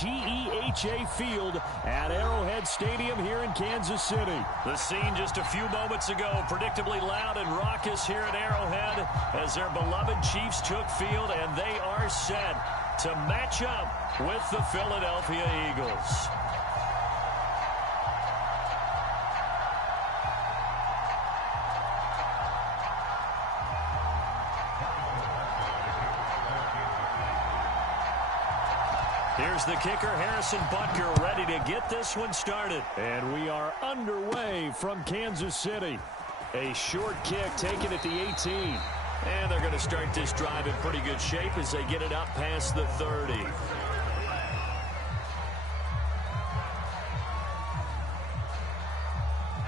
GEHA Field at Arrowhead Stadium here in Kansas City. The scene just a few moments ago, predictably loud and raucous here at Arrowhead as their beloved Chiefs took field, and they are set to match up with the Philadelphia Eagles. Here's the kicker, Harrison Butker, ready to get this one started. And we are underway from Kansas City. A short kick taken at the 18. And they're going to start this drive in pretty good shape as they get it up past the 30.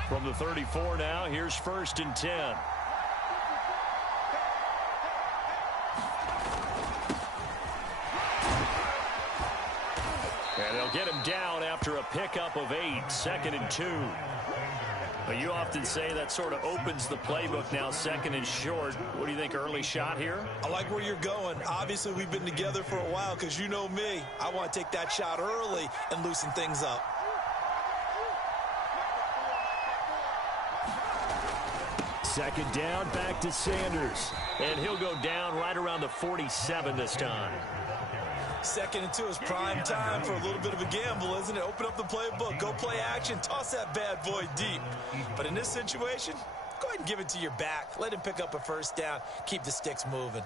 From the 34 now, here's 1st and 10. And they'll get him down after a pickup of 8, 2nd and 2. But you often say that sort of opens the playbook now, 2nd and short. What do you think, early shot here? I like where you're going. Obviously, we've been together for a while because you know me. I want to take that shot early and loosen things up. Second down, back to Sanders. And he'll go down right around the 47 this time. 2nd and 2 is prime time for a little bit of a gamble, isn't it? Open up the playbook, go play action, toss that bad boy deep. But in this situation, go ahead and give it to your back. Let him pick up a 1st down. Keep the sticks moving.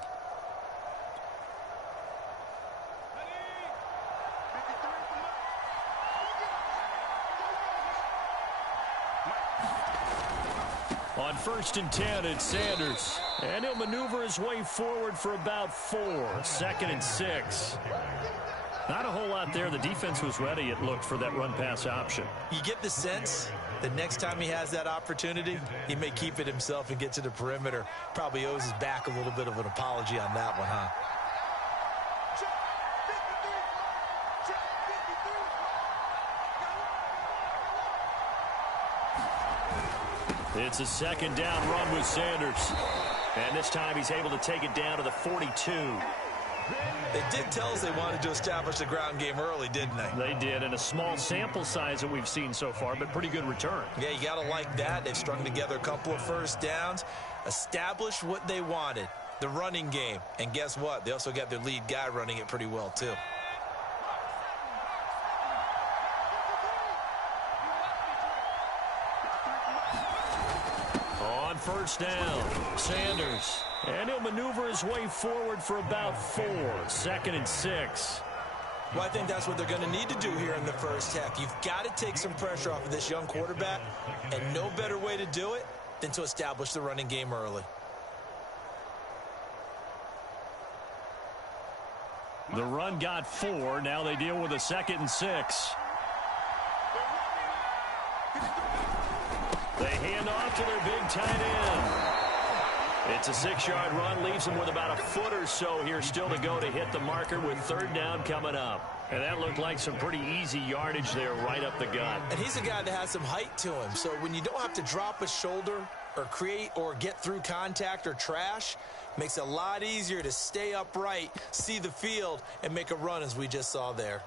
On 1st and 10, it's Sanders. And he'll maneuver his way forward for about 4. 2nd and 6. Not a whole lot there. The defense was ready, it looked, for that run-pass option. You get the sense that next time he has that opportunity, he may keep it himself and get to the perimeter. Probably owes his back a little bit of an apology on that one, huh? It's a 2nd down run with Sanders. And this time he's able to take it down to the 42. They did tell us they wanted to establish the ground game early, didn't they? They did, and a small sample size that we've seen so far, but pretty good return. Yeah, you got to like that. They've strung together a couple of 1st downs, established what they wanted, the running game. And guess what? They also got their lead guy running it pretty well, too. On 1st down, Sanders. And he'll maneuver his way forward for about 4. 2nd and 6. Well, I think that's what they're going to need to do here in the 1st half. You've got to take some pressure off of this young quarterback, and no better way to do it than to establish the running game early. The run got 4. Now they deal with a 2nd and 6. They hand off to their big tight end. It's a 6-yard run, leaves him with about a foot or so here still to go to hit the marker with 3rd down coming up. And that looked like some pretty easy yardage there right up the gut. And he's a guy that has some height to him. So when you don't have to drop a shoulder or create or get through contact or trash, makes it a lot easier to stay upright, see the field, and make a run as we just saw there.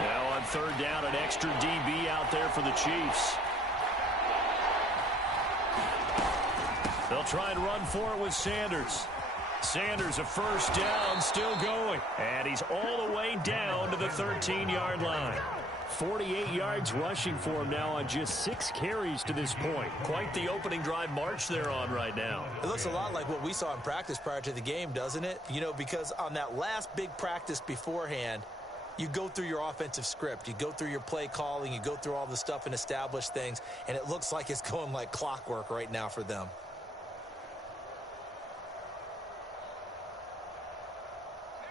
Now on 3rd down, an extra DB out there for the Chiefs. They'll try and run for it with Sanders. Sanders, a 1st down, still going. And he's all the way down to the 13-yard line. 48 yards rushing for him now on just 6 carries to this point. Quite the opening drive march they're on right now. It looks a lot like what we saw in practice prior to the game, doesn't it? You know, because on that last big practice beforehand, you go through your offensive script. You go through your play calling. You go through all the stuff and establish things. And it looks like it's going like clockwork right now for them.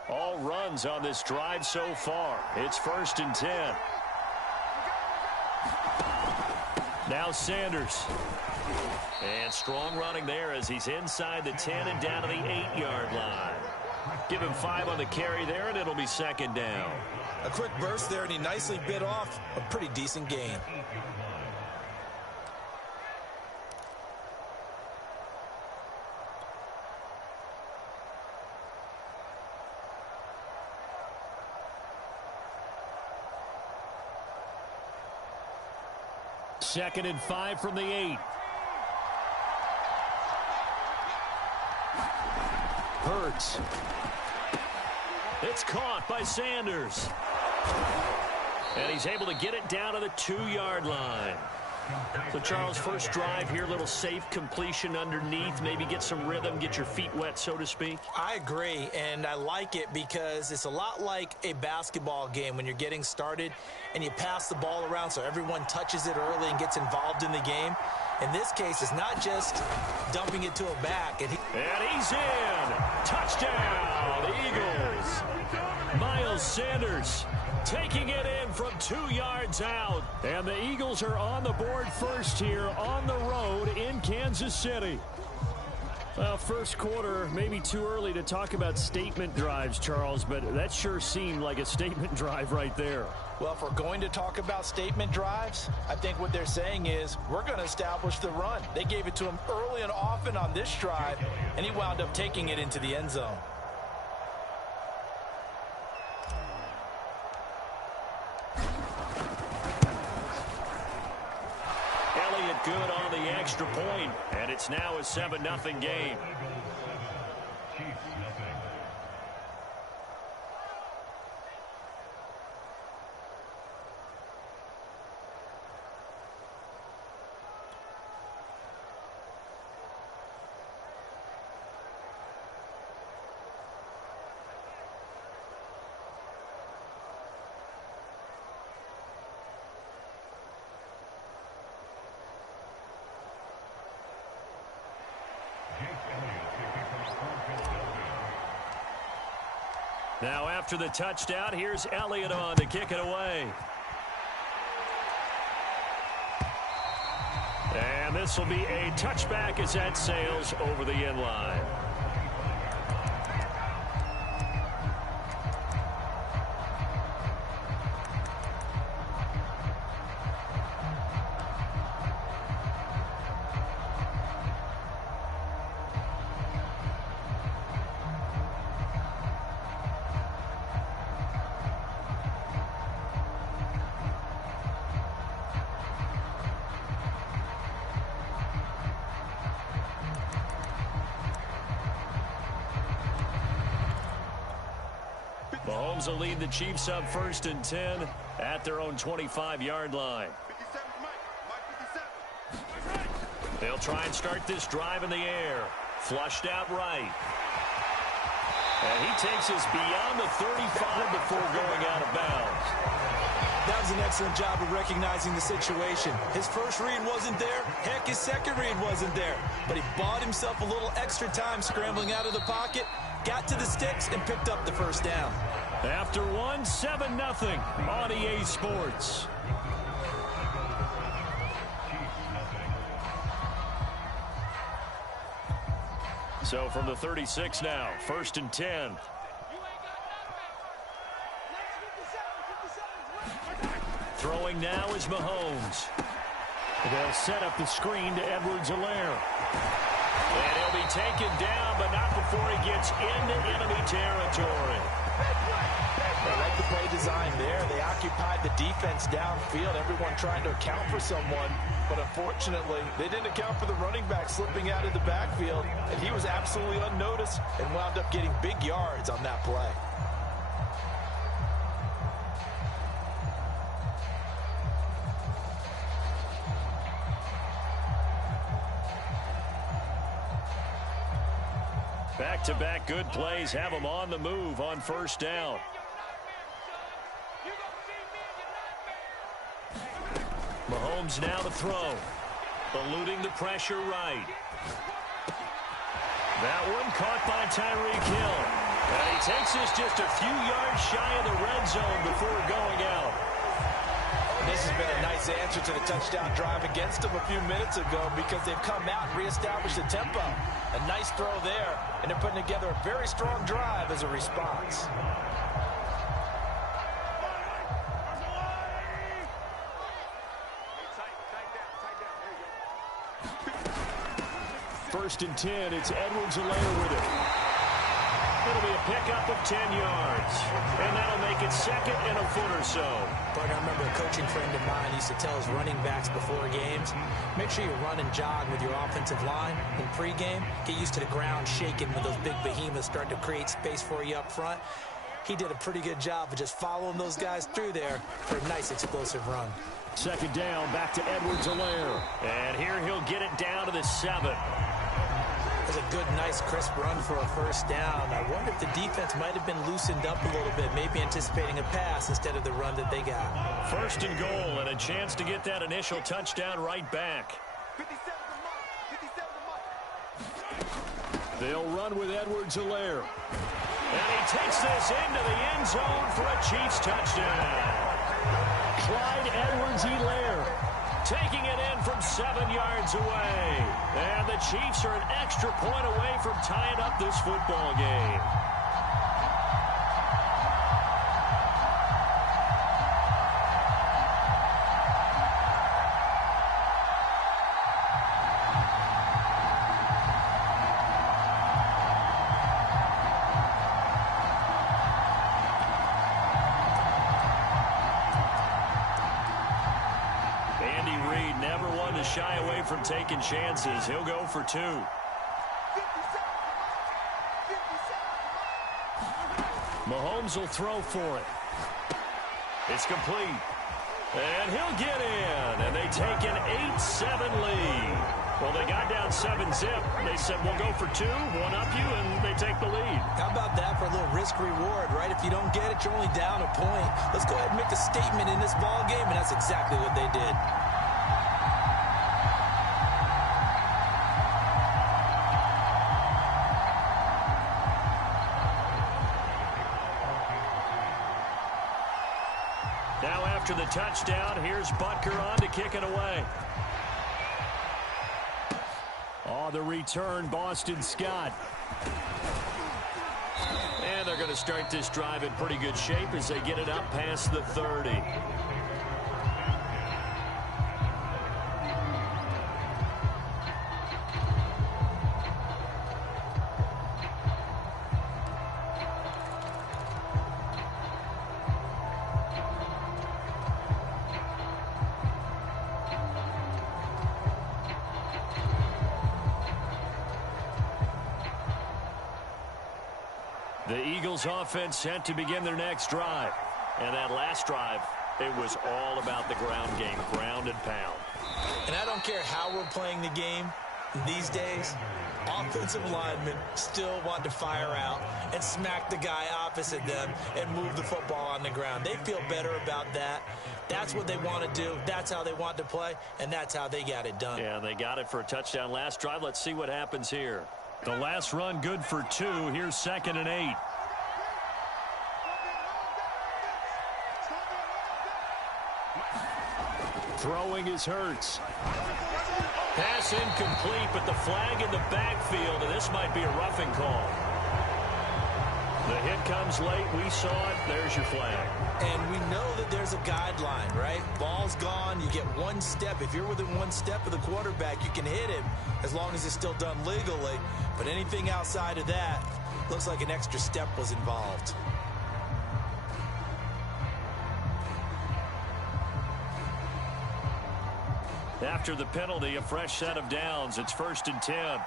All runs on this drive so far. It's 1st and 10. Now Sanders. And strong running there as he's inside the 10 and down to the 8-yard give him 5 on the carry there, and it'll be second down. A quick burst there, and he nicely bit off a pretty decent gain. Second and 5 from the 8. Hurts. It's caught by Sanders. And he's able to get it down to the 2-yard line. So, Charles, first drive here, little safe completion underneath, maybe get some rhythm, get your feet wet, so to speak. I agree, and I like it because it's a lot like a basketball game when you're getting started and you pass the ball around so everyone touches it early and gets involved in the game. In this case, it's not just dumping it to a back. And he's in. Touchdown, Eagles. Miles Sanders taking it in from 2 yards out. And the Eagles are on the board first here on the road in Kansas City. Well, first quarter, maybe too early to talk about statement drives, Charles, but that sure seemed like a statement drive right there. Well, if we're going to talk about statement drives, I think what they're saying is we're going to establish the run. They gave it to him early and often on this drive, and he wound up taking it into the end zone. Good on the extra point, and it's now a 7-0 game. Now after the touchdown, here's Elliott on to kick it away. And this will be a touchback as that sails over the end line. Mahomes will lead the Chiefs up 1st and 10 at their own 25-yard line. They'll try and start this drive in the air. Flushed out right. And he takes us beyond the 35 before going out of bounds. That was an excellent job of recognizing the situation. His first read wasn't there. Heck, his second read wasn't there. But he bought himself a little extra time scrambling out of the pocket, got to the sticks, and picked up the first down. After 7-0 on EA Sports. So from the 36 now, 1st and 10. Throwing now is Mahomes. They'll set up the screen to Edwards-Helaire. And he'll be taken down, but not before he gets into enemy territory. I like the play design there. They occupied the defense downfield, everyone trying to account for someone. But unfortunately, they didn't account for the running back slipping out of the backfield. And he was absolutely unnoticed and wound up getting big yards on that play. Back-to-back good plays have them on the move on 1st down. Mahomes now to throw. Eluding the pressure right. That one caught by Tyreek Hill. And he takes this just a few yards shy of the red zone before going out. And this has been a nice answer to the touchdown drive against them a few minutes ago because they've come out and reestablished the tempo. A nice throw there, and they're putting together a very strong drive as a response. First and 10, it's Edwards-Helaire with it. It'll be a pickup of 10 yards, and that'll make it second and a foot or so. But I remember a coaching friend of mine used to tell his running backs before games, make sure you run and jog with your offensive line in pregame. Get used to the ground shaking when those big behemoths start to create space for you up front. He did a pretty good job of just following those guys through there for a nice explosive run. Second down, back to Edwards-Helaire. And here he'll get it down to the 7. It was a good, nice, crisp run for a first down. I wonder if the defense might have been loosened up a little bit, maybe anticipating a pass instead of the run that they got. First and goal, and a chance to get that initial touchdown right back. They'll run with Edwards-Helaire. And he takes this into the end zone for a Chiefs touchdown. Clyde Edwards-Helaire taking it in from 7 yards away. And the Chiefs are an extra point away from tying up this football game. Shy away from taking chances. He'll go for 2. Mahomes will throw for it. It's complete. And he'll get in. And they take an 8-7 lead. Well, they got down 7-zip. They said, we'll go for 2, one up you, and they take the lead. How about that for a little risk-reward, right? If you don't get it, you're only down a point. Let's go ahead and make a statement in this ball game, and that's exactly what they did. Now after the touchdown, here's Butker on to kick it away. Oh, the return, Boston Scott. And they're going to start this drive in pretty good shape as they get it up past the 30. The Eagles offense set to begin their next drive. And that last drive, it was all about the ground game, ground and pound. And I don't care how we're playing the game these days, offensive linemen still want to fire out and smack the guy opposite them and move the football on the ground. They feel better about that. That's what they want to do. That's how they want to play, and that's how they got it done. Yeah, they got it for a touchdown last drive. Let's see what happens here. The last run good for 2. Here's 2nd and 8. Throwing is Hurts. Pass incomplete, but the flag in the backfield, and this might be a roughing call. The hit comes late. We saw it. There's your flag. And we know that there's a guideline, right? Ball's gone. You get one step. If you're within one step of the quarterback, you can hit him as long as it's still done legally. But anything outside of that looks like an extra step was involved. After the penalty, a fresh set of downs. It's 1st and 10.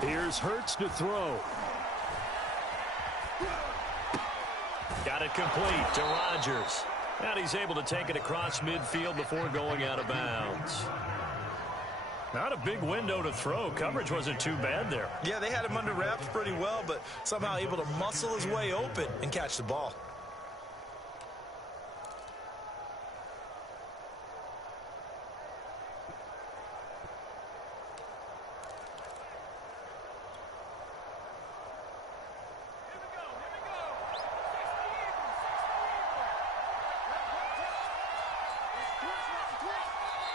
Here's Hurts to throw. Got it complete to Rodgers. And he's able to take it across midfield before going out of bounds. Not a big window to throw. Coverage wasn't too bad there. Yeah, they had him under wraps pretty well, but somehow able to muscle his way open and catch the ball.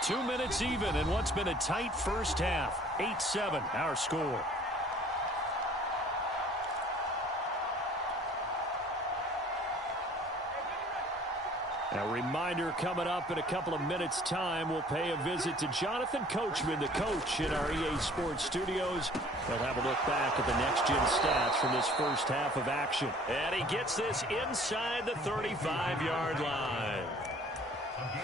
2 minutes even in what's been a tight first half. 8-7, our score. A reminder coming up in a couple of minutes' time. We'll pay a visit to Jonathan Coachman, the coach in our EA Sports studios. He'll have a look back at the next-gen stats from this first half of action. And he gets this inside the 35-yard line.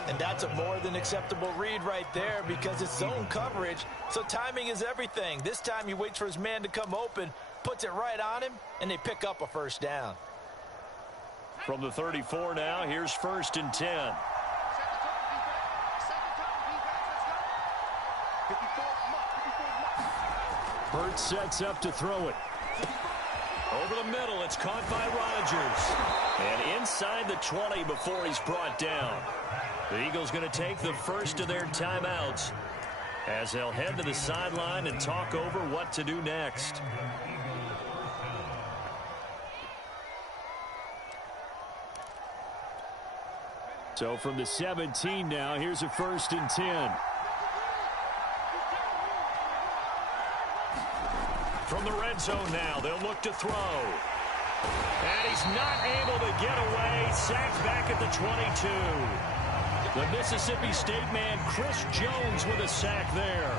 And that's a more than acceptable read right there because it's zone coverage, so timing is everything. This time he waits for his man to come open, puts it right on him, and they pick up a first down. From the 34 now, here's 1st and 10. Hurts sets up to throw it. Over the middle, it's caught by Rodgers. And inside the 20 before he's brought down. The Eagles going to take the first of their timeouts as they'll head to the sideline and talk over what to do next. So from the 17 now, here's a 1st and 10. From the red zone now, they'll look to throw. And he's not able to get away. Sacked back at the 22. The Mississippi State man, Chris Jones, with a sack there.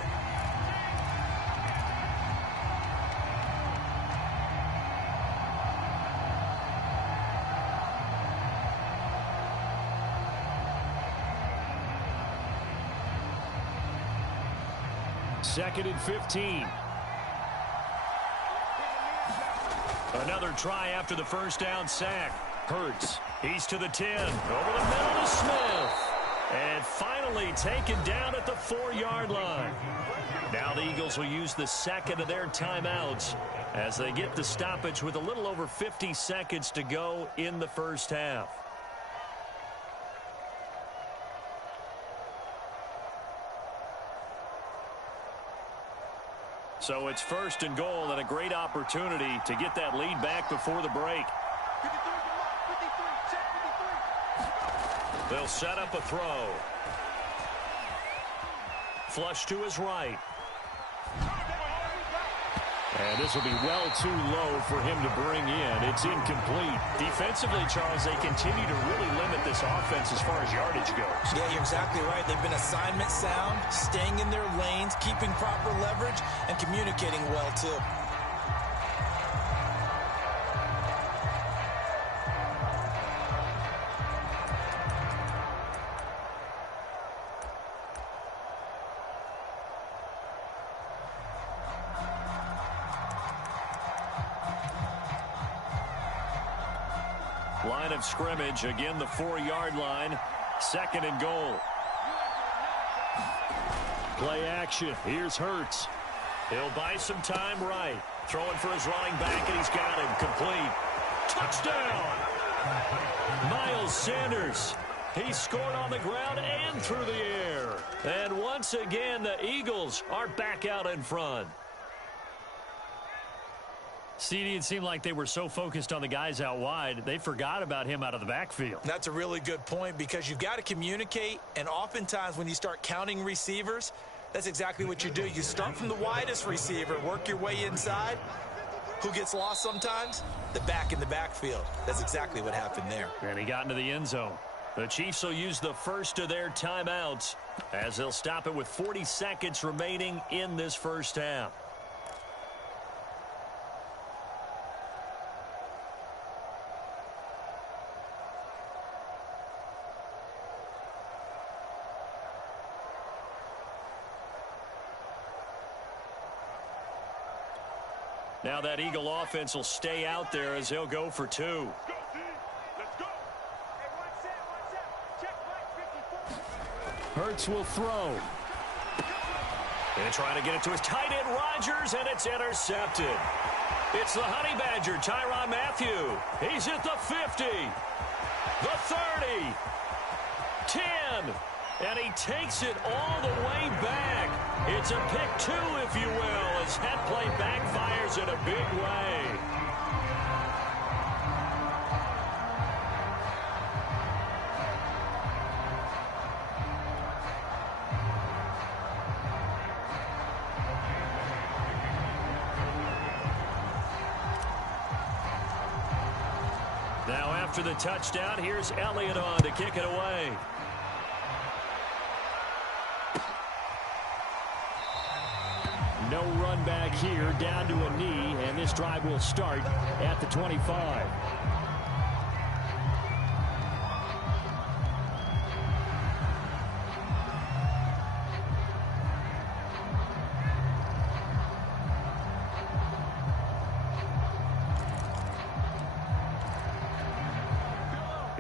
Second and 15. Another try after the first down sack. Hurts. He's to the 10. Over the middle to Smith. And finally taken down at the 4-yard line. Now the Eagles will use the second of their timeouts as they get the stoppage with a little over 50 seconds to go in the first half. So it's 1st and goal and a great opportunity to get that lead back before the break. They'll set up a throw. Flush to his right. And this will be well too low for him to bring in. It's incomplete. Defensively, Charles, they continue to really limit this offense as far as yardage goes. Yeah, you're exactly right. They've been assignment sound, staying in their lanes, keeping proper leverage, and communicating well, too. Line of scrimmage, again the 4-yard line. 2nd and goal. Play action. Here's Hurts. He'll buy some time right. Throwing for his running back, and he's got him. Complete. Touchdown! Miles Sanders. He scored on the ground and through the air. And once again, the Eagles are back out in front. CD, it seemed like they were so focused on the guys out wide, they forgot about him out of the backfield. That's a really good point because you've got to communicate, and oftentimes when you start counting receivers, that's exactly what you do. You start from the widest receiver, work your way inside. Who gets lost sometimes? The back in the backfield. That's exactly what happened there. And he got into the end zone. The Chiefs will use the first of their timeouts as they'll stop it with 40 seconds remaining in this first half. Now that Eagle offense will stay out there as they'll go for 2. Hurts will throw. And trying to get it to his tight end, Rodgers, and it's intercepted. It's the Honey Badger, Tyrann Mathieu. He's at the 50, the 30, 10, and he takes it all the way back. It's a pick 2, if you will, as that play backfires in a big way. Now after the touchdown, here's Elliott on to kick it away. No run back here, down to a knee, and this drive will start at the 25.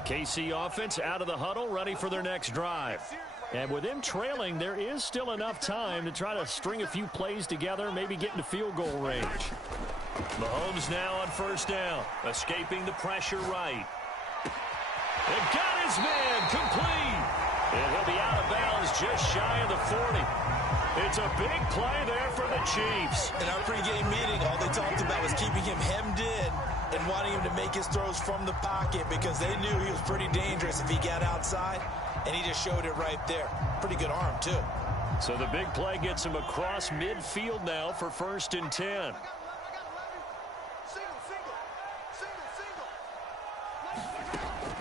KC offense out of the huddle, ready for their next drive. And with them trailing, there is still enough time to try to string a few plays together, maybe get into field goal range. Mahomes now on first down, escaping the pressure right. It got his man complete. And he'll be out of bounds just shy of the 40. It's a big play there for the Chiefs. In our pregame meeting, all they talked about was keeping him hemmed in and wanting him to make his throws from the pocket because they knew he was pretty dangerous if he got outside, and he just showed it right there. Pretty good arm, too. So the big play gets him across midfield now for 1st and 10.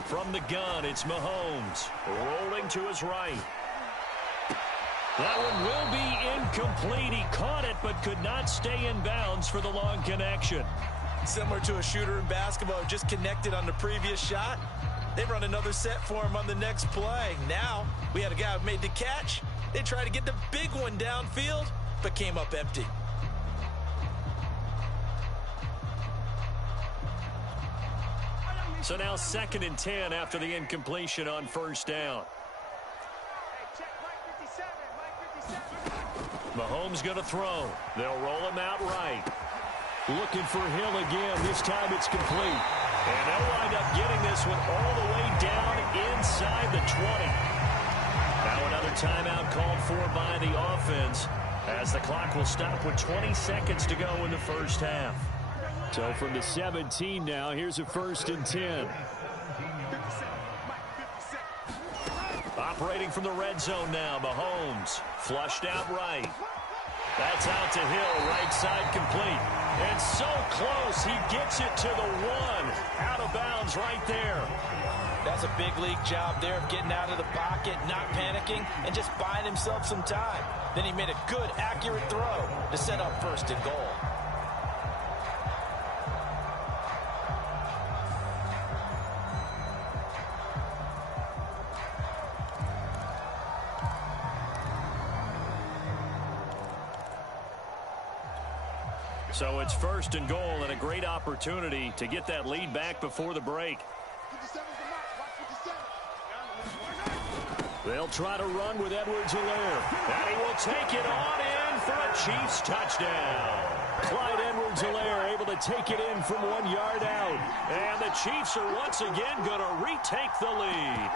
From the gun, it's Mahomes, rolling to his right. That one will be incomplete. He caught it but could not stay in bounds for the long connection. Similar to a shooter in basketball, just connected on the previous shot. They run another set for him on the next play. Now, we had a guy who made the catch. They tried to get the big one downfield, but came up empty. So now 2nd and 10 after the incompletion on first down. Mahomes going to throw. They'll roll him out right. Looking for Hill again. This time it's complete. And they'll wind up getting this one all the way down inside the 20. Now another timeout called for by the offense as the clock will stop with 20 seconds to go in the first half. So from the 17 now, here's a 1st and 10. Operating from the red zone now, Mahomes. Flushed out right. That's out to Hill, right side complete. And so close, he gets it to the 1. Out of bounds right there. That's a big league job there of getting out of the pocket, not panicking, and just buying himself some time. Then he made a good, accurate throw to set up 1st and goal. So it's 1st and goal and a great opportunity to get that lead back before the break. They'll try to run with Edwards-Helaire. And he will take it on in for a Chiefs touchdown. Clyde Edwards-Helaire able to take it in from 1 yard out. And the Chiefs are once again going to retake the lead.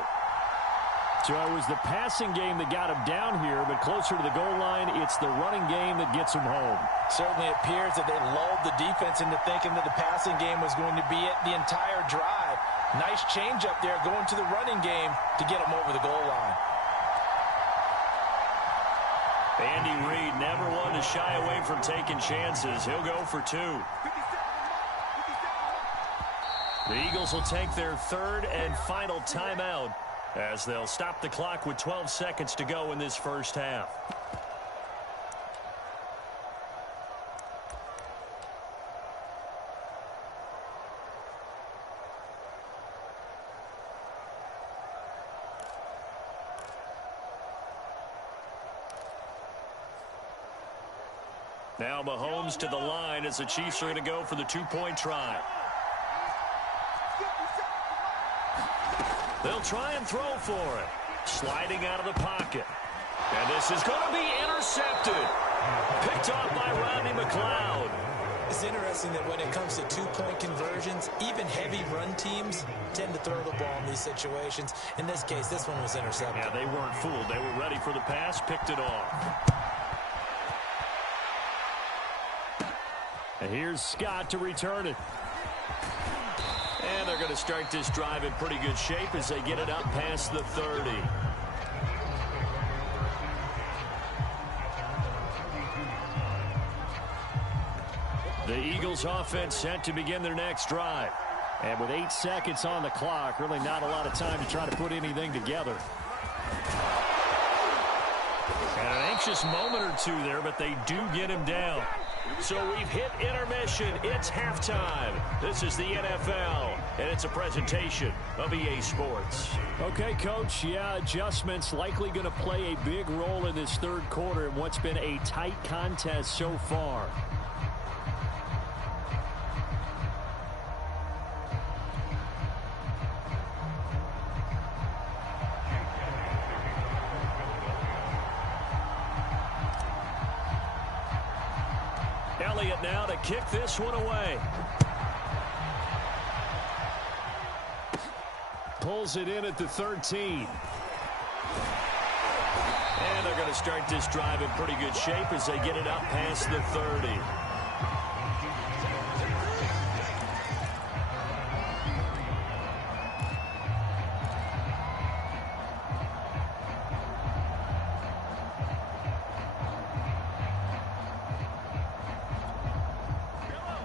So it was the passing game that got him down here, but closer to the goal line, it's the running game that gets him home. Certainly appears that they lulled the defense into thinking that the passing game was going to be it the entire drive. Nice change up there going to the running game to get him over the goal line. Andy Reid never one to shy away from taking chances. He'll go for 2. The Eagles will take their 3rd and final timeout as they'll stop the clock with 12 seconds to go in this first half. Now Mahomes to the line as the Chiefs are going to go for the 2-point try. They'll try and throw for it. Sliding out of the pocket. And this is going to be intercepted. Picked off by Rodney McLeod. It's interesting that when it comes to 2-point conversions, even heavy run teams tend to throw the ball in these situations. In this case, this one was intercepted. Yeah, they weren't fooled. They were ready for the pass, picked it off. And here's Scott to return it. And they're going to start this drive in pretty good shape as they get it up past the 30. The Eagles offense set to begin their next drive. And with 8 seconds on the clock, really not a lot of time to try to put anything together. And an anxious moment or two there, but they do get him down. So we've hit intermission. It's halftime. This is the NFL, and it's a presentation of EA Sports. Okay, Coach, yeah, adjustments likely going to play a big role in this third quarter in what's been a tight contest so far. Elliott now to kick this one away. Pulls it in at the 13. And they're going to start this drive in pretty good shape as they get it up past the 30.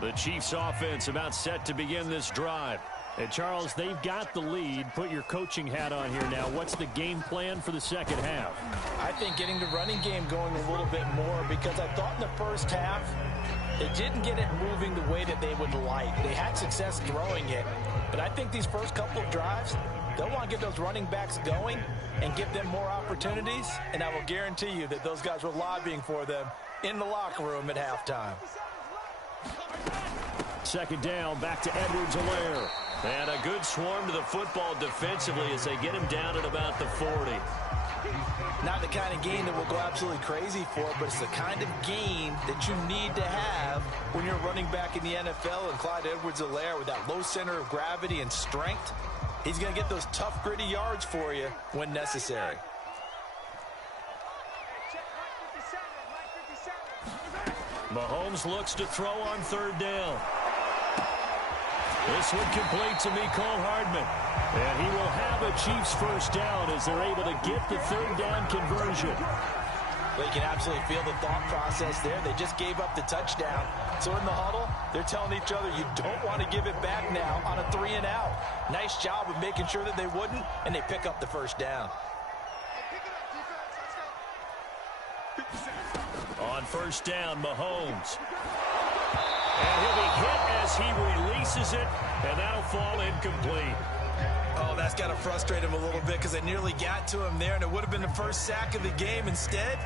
The Chiefs offense about set to begin this drive. And Charles, they've got the lead. Put your coaching hat on here now. What's the game plan for the second half? I think getting the running game going a little bit more, because I thought in the first half they didn't get it moving the way that they would like. They had success throwing it, but I think these first couple of drives, they'll want to get those running backs going and give them more opportunities, and I will guarantee you that those guys were lobbying for them in the locker room at halftime. Second down, back to Edwards-Helaire. And a good swarm to the football defensively as they get him down at about the 40. Not the kind of gain that we'll go absolutely crazy for, but it's the kind of gain that you need to have when you're running back in the NFL. And Clyde Edwards-Helaire, with that low center of gravity and strength, he's going to get those tough, gritty yards for you when necessary. Mahomes looks to throw on third down. This one complete to Mecole Hardman. And he will have a Chiefs first down as they're able to get the third down conversion. Well, you can absolutely feel the thought process there. They just gave up the touchdown. So in the huddle, they're telling each other, you don't want to give it back now on a 3-and-out. Nice job of making sure that they wouldn't, and they pick up the first down. On first down, Mahomes. And he'll be hit as he releases it, and that'll fall incomplete. Oh, that's got to frustrate him a little bit because they nearly got to him there, and it would have been the first sack of the game. Instead,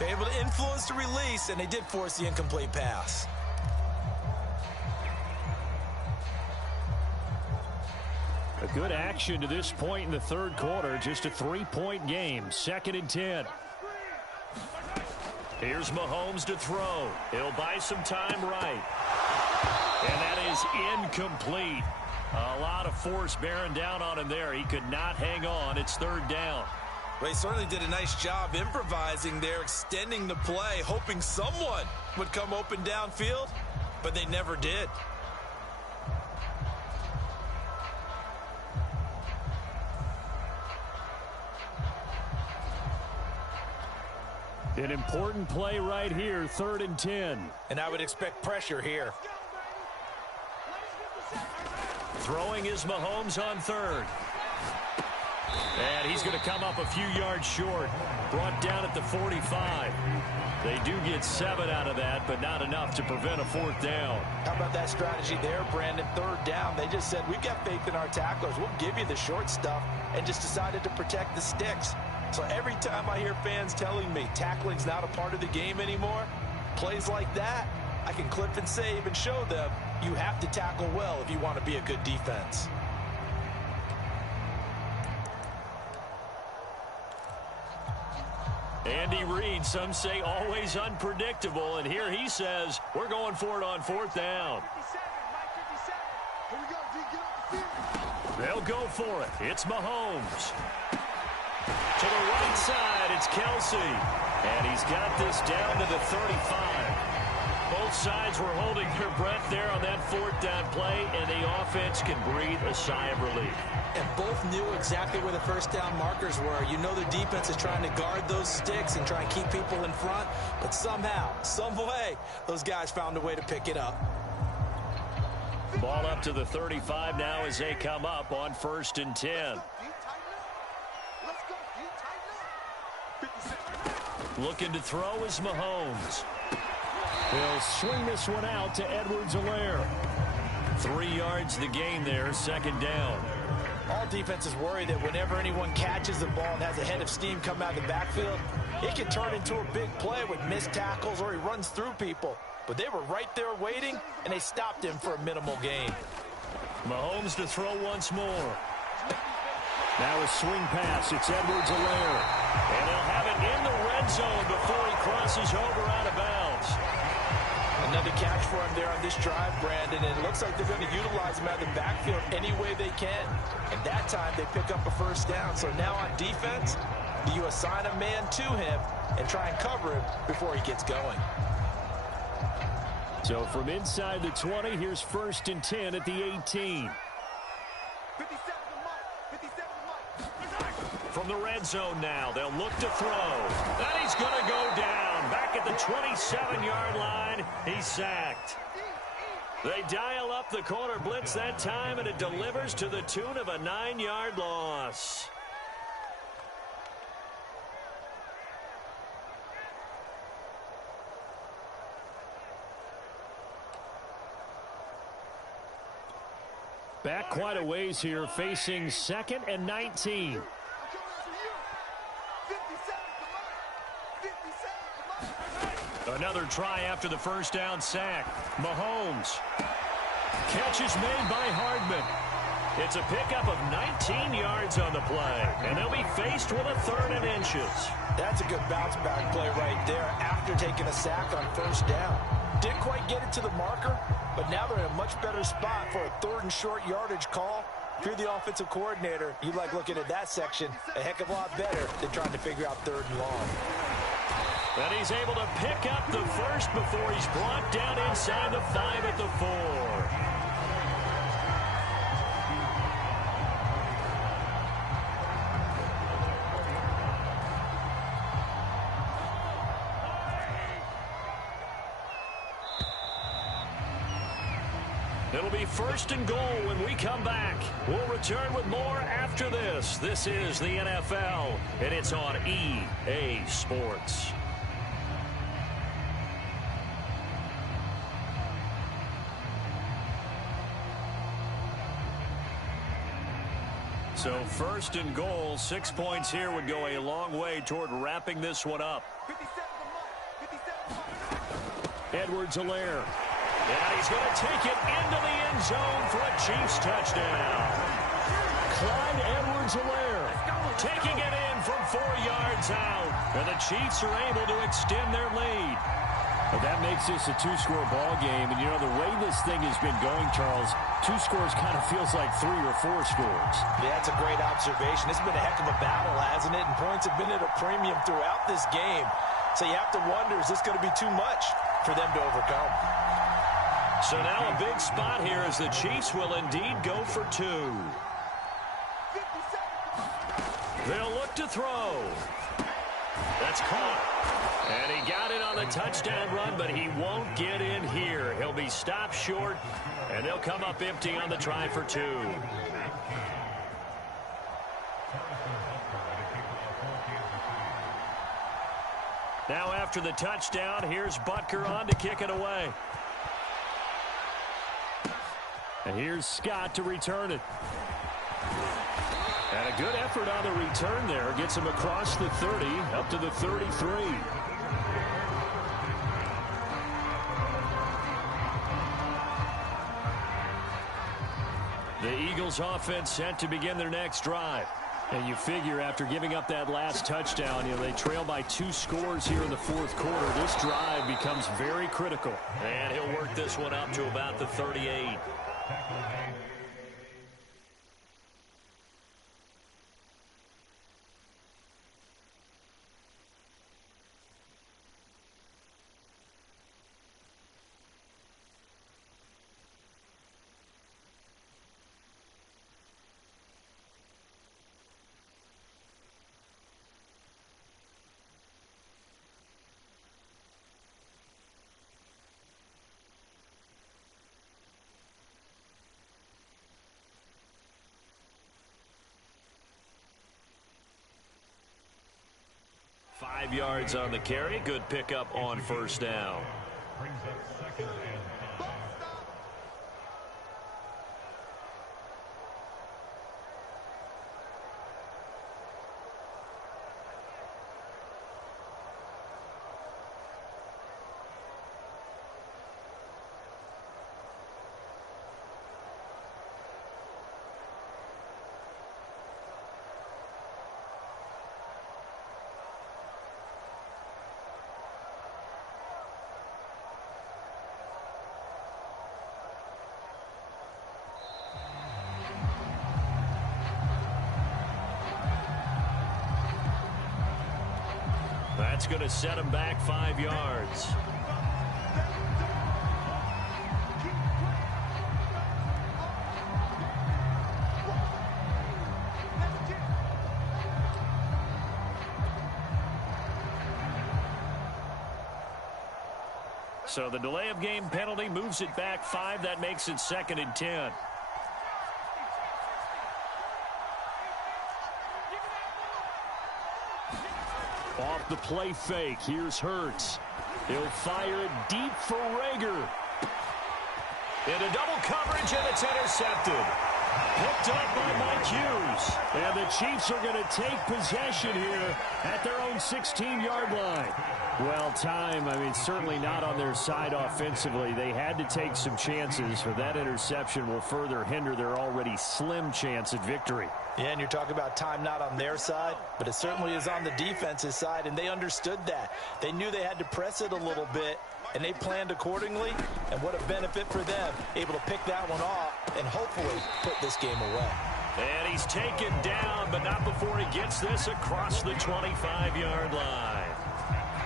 they're able to influence the release, and they did force the incomplete pass. A good action to this point in the third quarter. Just a 3-point game. 2nd and 10. Here's Mahomes to throw. He'll buy some time right. And that is incomplete. A lot of force bearing down on him there. He could not hang on. It's third down. Well, he certainly did a nice job improvising there, extending the play, hoping someone would come open downfield, but they never did. An important play right here, 3rd and 10. And I would expect pressure here. Throwing is Mahomes on third. And he's going to come up a few yards short. Brought down at the 45. They do get 7 out of that, but not enough to prevent a 4th down. How about that strategy there, Brandon? 3rd down. They just said, we've got faith in our tacklers. We'll give you the short stuff, and just decided to protect the sticks. So every time I hear fans telling me tackling's not a part of the game anymore, plays like that, I can clip and save and show them you have to tackle well if you want to be a good defense. Andy Reid, some say always unpredictable, and here he says we're going for it on 4th down. They'll go for it. It's Mahomes. To the right side, it's Kelsey. And he's got this down to the 35. Both sides were holding their breath there on that 4th down play, and the offense can breathe a sigh of relief. And both knew exactly where the first down markers were. You know the defense is trying to guard those sticks and try and keep people in front, but somehow, some way, those guys found a way to pick it up. Ball up to the 35 now as they come up on 1st and 10. Looking to throw is Mahomes. He'll swing this one out to Edwards-Helaire. 3 yards the gain there, 2nd down. All defenses worry that whenever anyone catches the ball and has a head of steam come out of the backfield, it can turn into a big play with missed tackles or he runs through people. But they were right there waiting, and they stopped him for a minimal gain. Mahomes to throw once more. Now a swing pass. It's Edwards-Helaire. And he'll have it in the red zone before he crosses over out of bounds. Another catch for him there on this drive, Brandon, and it looks like they're going to utilize him out of the backfield any way they can. And that time they pick up a 1st down. So now on defense, do you assign a man to him and try and cover him before he gets going? So from inside the 20, here's 1st and 10 at the 18. From the red zone now, they'll look to throw. And he's going to go down. Back at the 27-yard line, he's sacked. They dial up the corner blitz that time, and it delivers to the tune of a 9-yard loss. Back quite a ways here, facing 2nd and 19. Another try after the 1st down sack. Mahomes. Catch is made by Hardman. It's a pickup of 19 yards on the play, and they'll be faced with a 3rd and inches. That's a good bounce-back play right there after taking a sack on 1st down. Didn't quite get it to the marker, but now they're in a much better spot for a 3rd and short yardage call. If you're the offensive coordinator, you like looking at that section a heck of a lot better than trying to figure out 3rd and long. And he's able to pick up the 1st before he's brought down inside the 5 at the 4. It'll be 1st and goal when we come back. We'll return with more after this. This is the NFL, and it's on EA Sports. So 1st and goal, 6 points here would go a long way toward wrapping this one up. Edwards-Helaire. And he's going to take it into the end zone for a Chiefs touchdown. Clyde Edwards-Helaire taking it in from 4 yards out. And the Chiefs are able to extend their lead. But that makes this a 2-score ball game. And, you know, the way this thing has been going, Charles, 2 scores kind of feels like 3 or 4 scores. Yeah, that's a great observation. It's been a heck of a battle, hasn't it? And points have been at a premium throughout this game. So you have to wonder, is this going to be too much for them to overcome? So now a big spot here as the Chiefs will indeed go for 2. They'll look to throw. That's caught. And he got it on the touchdown run, but he won't get in here. He'll be stopped short, and they'll come up empty on the try for 2. Now after the touchdown, here's Butker on to kick it away. And here's Scott to return it. And a good effort on the return there. Gets him across the 30, up to the 33. The Eagles offense set to begin their next drive. And you figure after giving up that last touchdown, you know, they trail by 2 scores here in the 4th quarter. This drive becomes very critical. And he'll work this one up to about the 38. 5 yards on the carry. Good pickup on first down. That's going to set him back 5 yards. So the delay of game penalty moves it back 5. That makes it 2nd and 10. Off the play fake, here's Hurts. He'll fire it deep for Rager. Into double coverage, and it's intercepted. Picked up by Mike Hughes. And the Chiefs are going to take possession here at their own 16-yard line. Well, certainly not on their side offensively. They had to take some chances, but that interception will further hinder their already slim chance at victory. Yeah, and you're talking about time not on their side, but it certainly is on the defense's side, and they understood that. They knew they had to press it a little bit, and they planned accordingly, and what a benefit for them, able to pick that one off and hopefully put this game away. And he's taken down, but not before he gets this across the 25-yard line.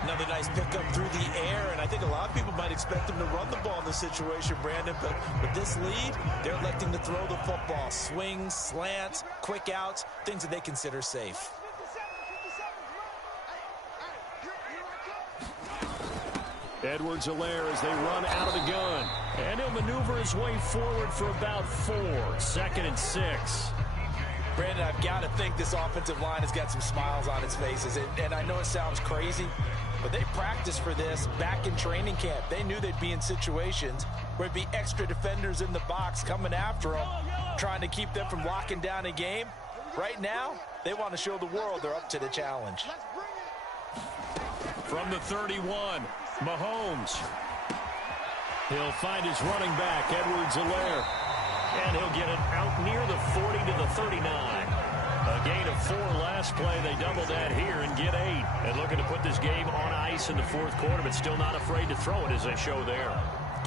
Another nice pickup through the air, and I think a lot of people might expect them to run the ball in this situation, Brandon, but with this lead, they're electing to throw the football. Swings, slants, quick outs, things that they consider safe. Edwards-Helaire as they run out of the gun. And he'll maneuver his way forward for about 4. 2nd and 6. Brandon, I've got to think this offensive line has got some smiles on its faces. And I know it sounds crazy, but they practiced for this back in training camp. They knew they'd be in situations where it'd be extra defenders in the box coming after them, trying to keep them from locking down a game. Right now, they want to show the world they're up to the challenge. From the 31, Mahomes. He'll find his running back, Edwards-Helaire. And he'll get it out near the 40 to the 39. A gain of 4 last play. They double that here and get 8. And looking to put this game on ice in the 4th quarter, but still not afraid to throw it as they show there.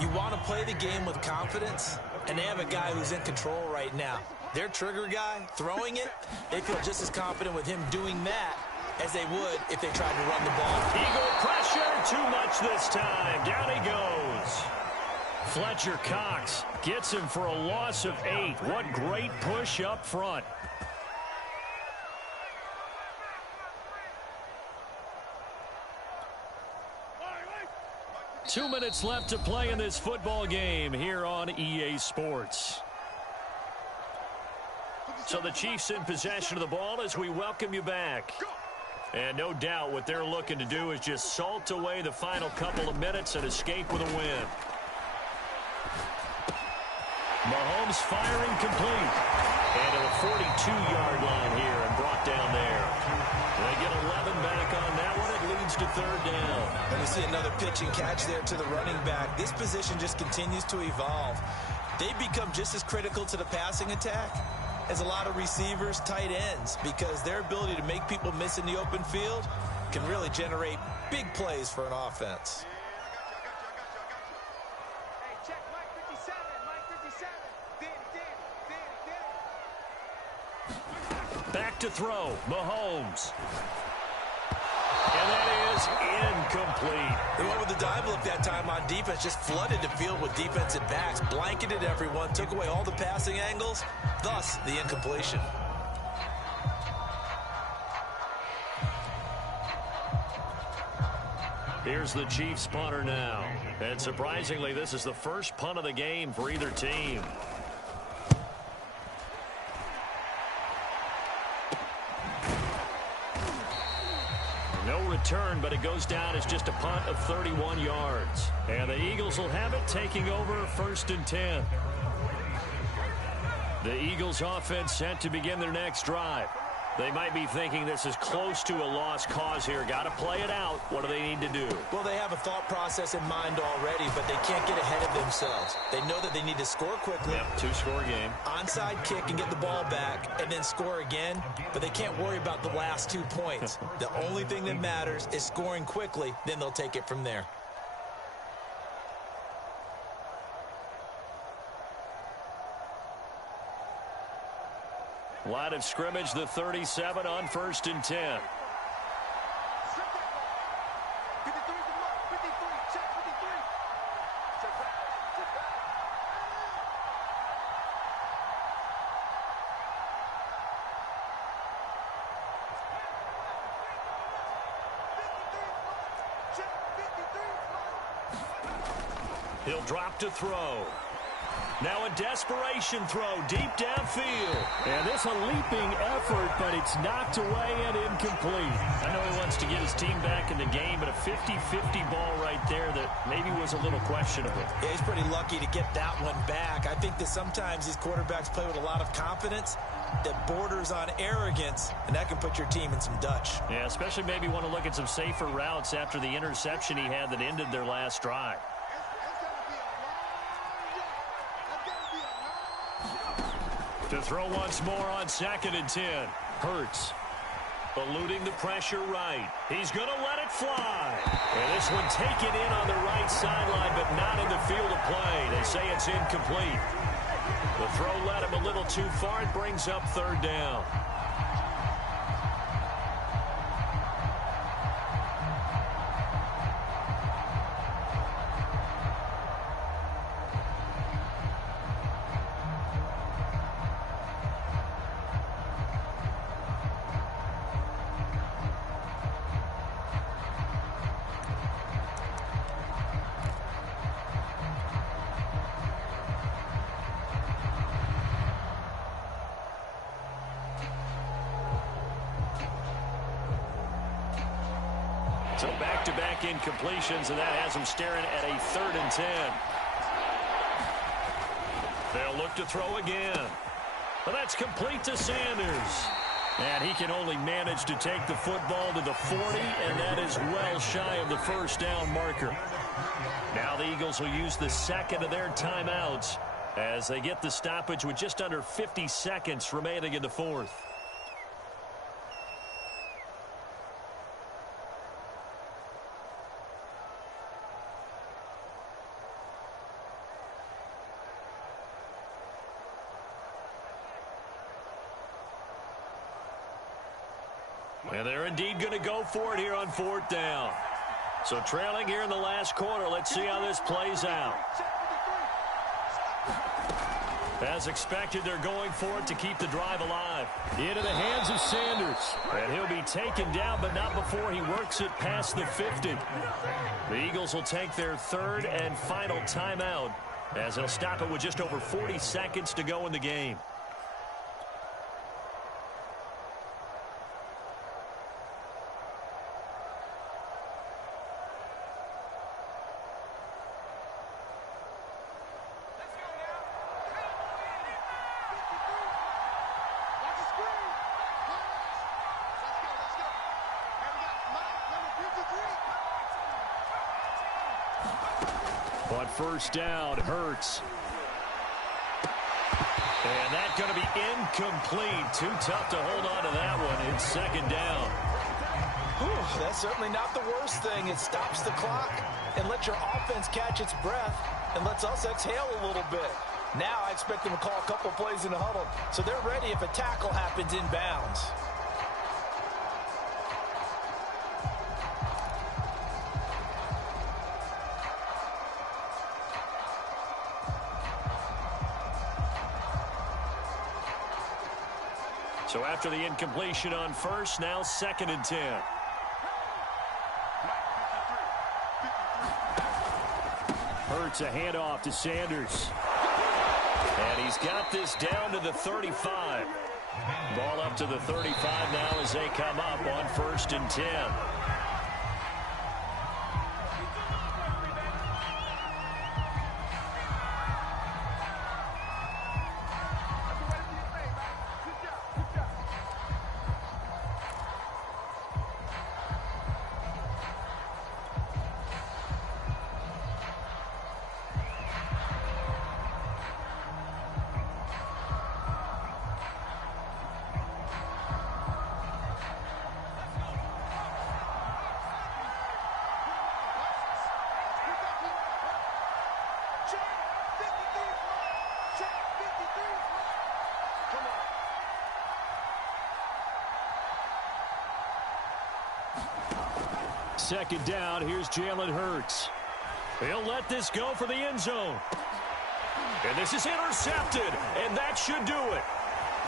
You want to play the game with confidence, and they have a guy who's in control right now. Their trigger guy throwing it, they feel just as confident with him doing that as they would if they tried to run the ball. Eagle pressure, too much this time. Down he goes. Fletcher Cox gets him for a loss of 8. What great push up front. Two minutes left to play in this football game here on EA Sports. So the Chiefs in possession of the ball as we welcome you back. And no doubt what they're looking to do is just salt away the final couple of minutes and escape with a win. Mahomes firing complete. And to the 42-yard line here and brought down there. They get 11 back on that one. It leads to 3rd down. And we see another pitch and catch there to the running back. This position just continues to evolve. They become just as critical to the passing attack as a lot of receivers, tight ends, because their ability to make people miss in the open field can really generate big plays for an offense. Back to throw, Mahomes. And that is incomplete. They went with the dive look that time on defense, just flooded the field with defensive backs, blanketed everyone, took away all the passing angles, thus the incompletion. Here's the Chiefs punter now. And surprisingly, this is the first punt of the game for either team. No a turn, but it goes down as just a punt of 31 yards. And the Eagles will have it, taking over 1st and 10. The Eagles offense set to begin their next drive. They might be thinking this is close to a lost cause here. Got to play it out. What do they need to do? Well, they have a thought process in mind already, but they can't get ahead of themselves. They know that they need to score quickly. Yep, 2-score game. Onside kick and get the ball back and then score again, but they can't worry about the last 2 points. The only thing that matters is scoring quickly, then they'll take it from there. Line of scrimmage, the 37 on 1st and 10. He'll drop to throw. Now a desperation throw deep downfield. And this a leaping effort, but it's knocked away and incomplete. I know he wants to get his team back in the game, but a 50-50 ball right there that maybe was a little questionable. Yeah, he's pretty lucky to get that one back. I think that sometimes these quarterbacks play with a lot of confidence that borders on arrogance, and that can put your team in some Dutch. Yeah, especially maybe want to look at some safer routes after the interception he had that ended their last drive. To throw once more on 2nd and 10. Hurts. Eluding the pressure right. He's going to let it fly. And this one taken in on the right sideline, but not in the field of play. They say it's incomplete. The throw led him a little too far. It brings up 3rd down. So back-to-back incompletions, and that has them staring at a 3rd and 10. They'll look to throw again. Well, that's complete to Sanders. And he can only manage to take the football to the 40, and that is well shy of the 1st down marker. Now the Eagles will use the 2nd of their timeouts as they get the stoppage with just under 50 seconds remaining in the 4th. And they're indeed going to go for it here on 4th down. So trailing here in the last quarter. Let's see how this plays out. As expected, they're going for it to keep the drive alive. Into the hands of Sanders. And he'll be taken down, but not before he works it past the 50. The Eagles will take their 3rd and final timeout as they'll stop it with just over 40 seconds to go in the game. On 1st down, Hurts. And that's going to be incomplete. Too tough to hold on to that one. It's 2nd down. Whew, that's certainly not the worst thing. It stops the clock and lets your offense catch its breath and lets us exhale a little bit. Now I expect them to call a couple plays in the huddle, so they're ready if a tackle happens inbounds. So after the incompletion on 1st, now 2nd and 10. Hurts a handoff to Sanders. And he's got this down to the 35. Ball up to the 35 now as they come up on 1st and 10. Second down, here's Jalen Hurts. He'll let this go for the end zone. And this is intercepted, and that should do it.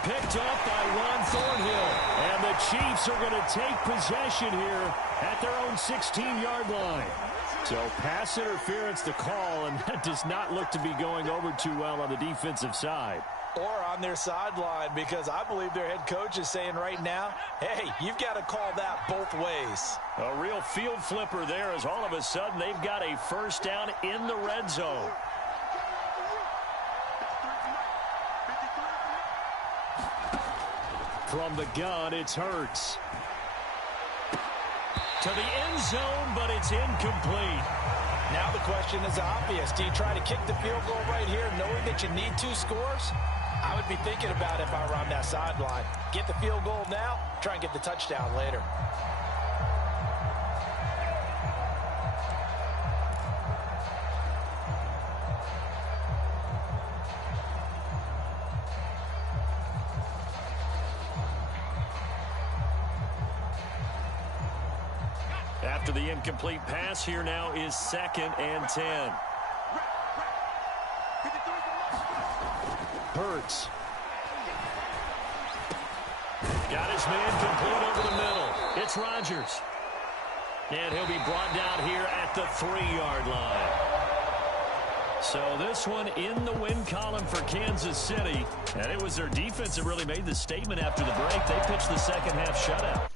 Picked up by Ron Thornhill. And the Chiefs are going to take possession here at their own 16-yard line. So pass interference the call, and that does not look to be going over too well on the defensive side. Or on their sideline, because I believe their head coach is saying right now, hey, you've got to call that both ways. A real field flipper there, as all of a sudden they've got a first down in the red zone. From the gun, it's Hurts. To the end zone, but it's incomplete. Now the question is obvious. Do you try to kick the field goal right here knowing that you need 2 scores? I would be thinking about it if I were on that sideline. Get the field goal now, try and get the touchdown later. After the incomplete pass, here now is 2nd and 10. Hurts. Got his man complete over the middle. It's Rodgers. And he'll be brought down here at the 3-yard line. So this one in the win column for Kansas City. And it was their defense that really made the statement after the break. They pitched the second half shutout.